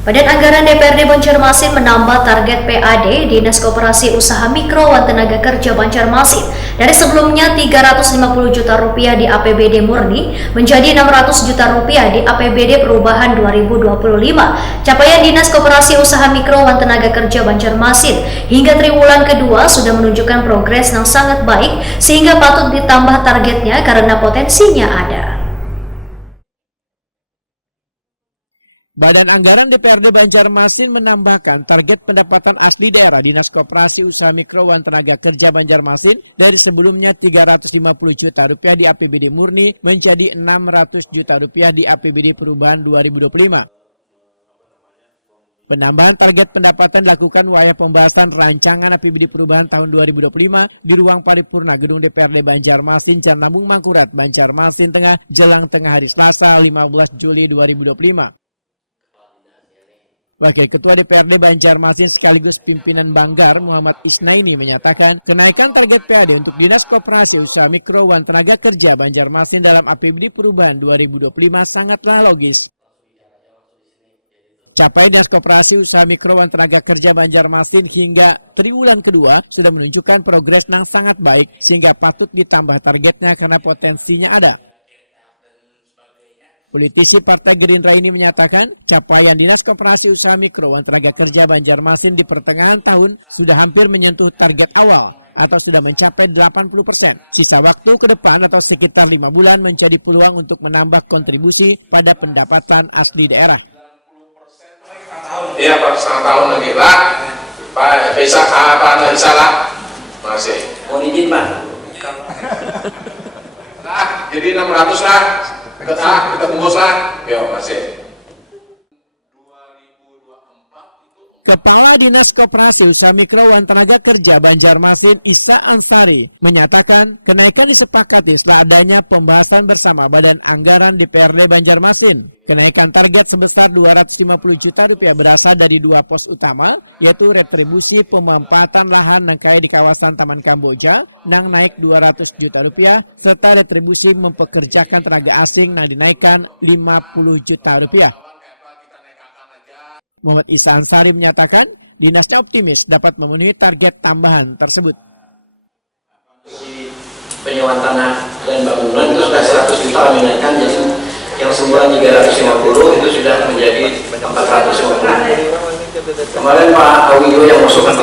Badan Anggaran DPRD Banjarmasin menambah target PAD Dinas Koperasi Usaha Mikro dan Tenaga Kerja Banjarmasin dari sebelumnya Rp350 juta di APBD murni menjadi Rp600 juta di APBD Perubahan 2025. Capaian Dinas Koperasi Usaha Mikro dan Tenaga Kerja Banjarmasin hingga triwulan kedua sudah menunjukkan progres yang sangat baik sehingga patut ditambah targetnya karena potensinya ada. Badan Anggaran DPRD Banjarmasin menambahkan target pendapatan asli daerah Dinas Koperasi Usaha Mikro dan Tenaga Kerja Banjarmasin dari sebelumnya Rp350 juta di APBD murni menjadi Rp600 juta di APBD Perubahan 2025. Penambahan target pendapatan dilakukan wayah pembahasan rancangan APBD Perubahan tahun 2025 di ruang paripurna Gedung DPRD Banjarmasin, Jalan Lambung Mangkurat, Banjarmasin Tengah, jelang tengah hari Selasa 15 Juli 2025. Wakil Ketua DPRD Banjarmasin sekaligus pimpinan Banggar Muhammad Isnaini menyatakan kenaikan target PAD untuk Dinas Koperasi Usaha Mikro dan Tenaga Kerja Banjarmasin dalam APBD Perubahan 2025 sangatlah logis. Capaian Dinas Koperasi Usaha Mikro dan Tenaga Kerja Banjarmasin hingga triwulan kedua sudah menunjukkan progres yang sangat baik sehingga patut ditambah targetnya karena potensinya ada. Politisi Partai Gerindra ini menyatakan capaian Dinas Koperasi Usaha Mikro dan Tenaga Kerja Banjarmasin di pertengahan tahun sudah hampir menyentuh target awal atau sudah mencapai 80%. Sisa waktu ke depan atau sekitar 5 bulan menjadi peluang untuk menambah kontribusi pada pendapatan asli daerah. Iya, Pak, setengah tahun lagi lah. Pak, bisa apa salah? Masih. Mau izin, Pak? Nah, jadi 600 lah. Kita tunggu lah. Yo, masih. Kepala Dinas Koperasi Usaha Mikro dan Tenaga Kerja Banjarmasin Isa Ansari menyatakan kenaikan disepakati setelah adanya pembahasan bersama Badan Anggaran DPRD Banjarmasin. Kenaikan target sebesar Rp250 juta berasal dari dua pos utama, yaitu retribusi pemanfaatan lahan yang kaya di kawasan Taman Kamboja yang naik Rp200 juta, serta retribusi mempekerjakan tenaga asing yang dinaikkan Rp50 juta. Muhammad Isa Ansari menyatakan dinasnya optimis dapat memenuhi target tambahan tersebut. Penyewaan tanah dan bangunan itu sudah 100 juta dinaikkan, jadi yang semula 350 itu sudah menjadi 450. Kemarin Pak Awiyo yang masukkan